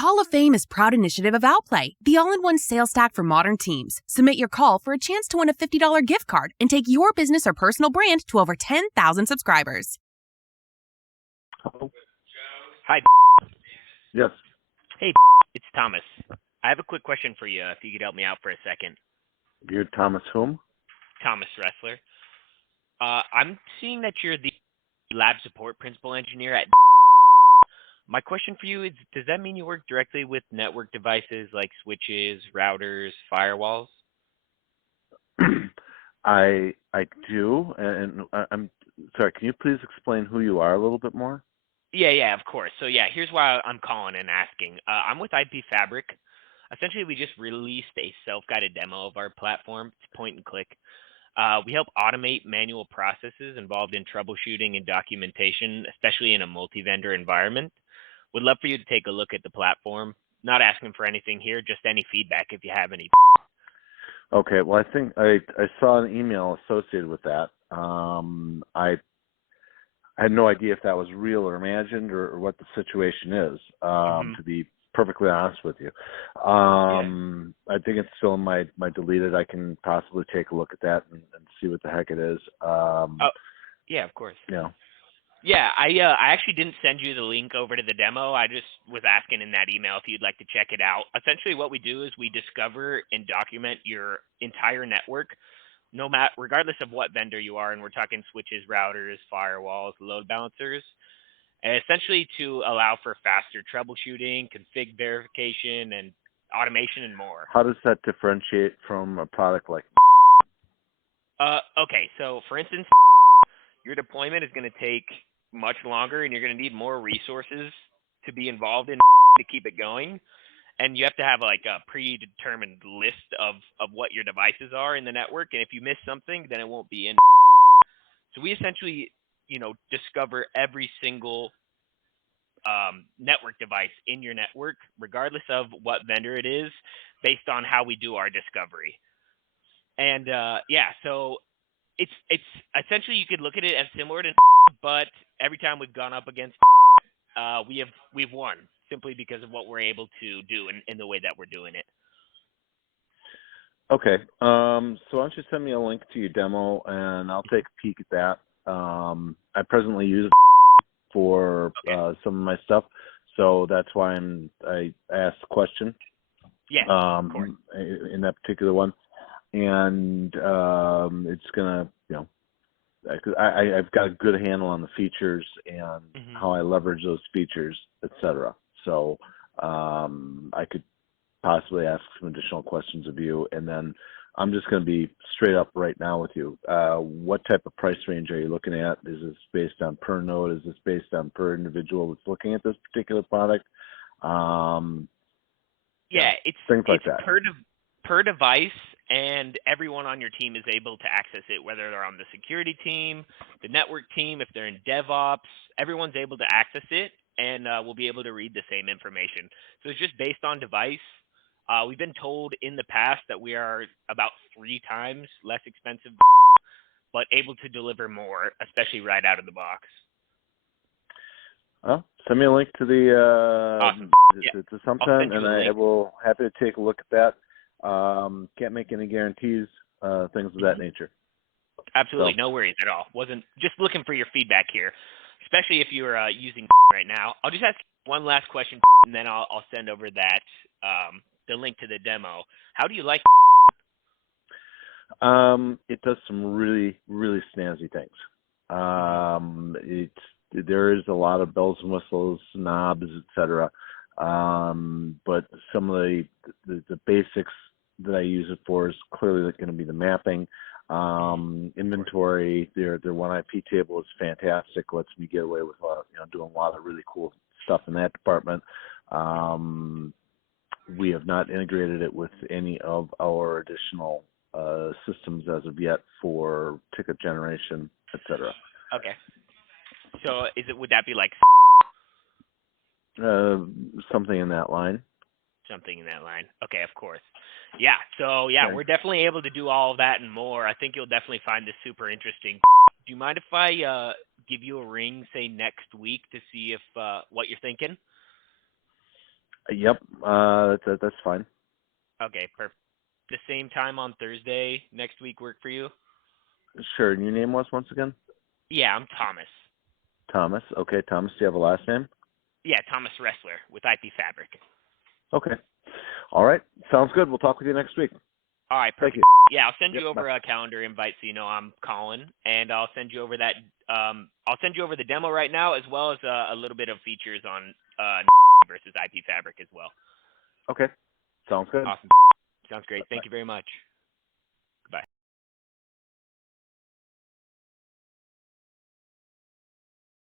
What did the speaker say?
Call of Fame is proud initiative of Outplay, the all-in-one sales stack for modern teams. Submit your call for a chance to win a $50 gift card and take your business or personal brand to over 10,000 subscribers. Hi. Yes. Hey, it's Thomas. I have a quick question for you, if you could help me out for a second. You're Thomas whom? Thomas Ressler. I'm seeing that you're the lab support principal engineer at. My question for you is, does that mean you work directly with network devices like switches, routers, firewalls? I do, and I'm sorry. Can you please explain who you are a little bit more? Yeah, of course. So yeah, here's why I'm calling and asking. I'm with IP Fabric. Essentially, we just released a self-guided demo of our platform. It's point and click. We help automate manual processes involved in troubleshooting and documentation, especially in a multi-vendor environment. Would love for you to take a look at the platform. Not asking for anything here, just any feedback if you have any. Okay. Well, I think I saw an email associated with that. I had no idea if that was real or imagined or what the situation is. To be perfectly honest with you, I think it's still in my deleted. I can possibly take a look at that and see what the heck it is. Yeah, of course. Yeah. Yeah, I actually didn't send you the link over to the demo. I just was asking in that email if you'd like to check it out. Essentially, what we do is we discover and document your entire network, regardless of what vendor you are, and we're talking switches, routers, firewalls, load balancers, and essentially to allow for faster troubleshooting, config verification, and automation, and more. How does that differentiate from a product like? Okay, so for instance, your deployment is going to take much longer, and you're going to need more resources to be involved in to keep it going. And you have to have like a predetermined list of what your devices are in the network. And if you miss something, then it won't be in. So we essentially, discover every single network device in your network, regardless of what vendor it is, based on how we do our discovery. And so it's essentially, you could look at it as similar to, but every time we've gone up against, we've won simply because of what we're able to do in the way that we're doing it. Okay. So why don't you send me a link to your demo and I'll take a peek at that. I presently use it for some of my stuff, so that's why I asked the question. Yeah. In that particular one, and it's gonna, I've got a good handle on the features and how I leverage those features, etc. So I could possibly ask some additional questions of you, and then I'm just going to be straight up right now with you. What type of price range are you looking at? Is this based on per node? Is this based on per individual that's looking at this particular product? It's things like that. Per device, and everyone on your team is able to access it, whether they're on the security team, the network team, if they're in DevOps, everyone's able to access it, and will be able to read the same information. So it's just based on device. We've been told in the past that we are about 3 times less expensive, but able to deliver more, especially right out of the box. Well, send me a link to the Awesome. to sometime, and I will happy to take a look at that. Can't make any guarantees, things of that nature. Absolutely, no worries at all. Wasn't just looking for your feedback here, especially if you're using right now. I'll just ask one last question, and then I'll send over that the link to the demo. How do you like? It does some really, really snazzy things. There is a lot of bells and whistles, knobs, etc. But some of the basics that I use it for is clearly going to be the mapping, inventory. Their one IP table is fantastic. Lets me get away with doing a lot of really cool stuff in that department. We have not integrated it with any of our additional systems as of yet for ticket generation, etc. Okay. So would that be like something in that line? Something in that line. Okay, of course. Yeah. So yeah, we're definitely able to do all of that and more. I think you'll definitely find this super interesting. Do you mind if I give you a ring, say next week, to see if what you're thinking? Yep, that's fine. Okay, perfect. The same time on Thursday next week work for you? Sure. And your name was once again? Yeah, I'm Thomas. Thomas. Okay, Thomas. Do you have a last name? Yeah, Thomas Ressler with IP Fabric. Okay. All right. Sounds good. We'll talk with you next week. All right, Thank perfect. you. Yeah, I'll send Yep. you over Bye. a calendar invite so you know I'm calling, and I'll send you over that. I'll send you over the demo right now, as well as a little bit of features on versus IP Fabric as well. Okay. Sounds good. Awesome. Sounds great. Thank you very much. Bye.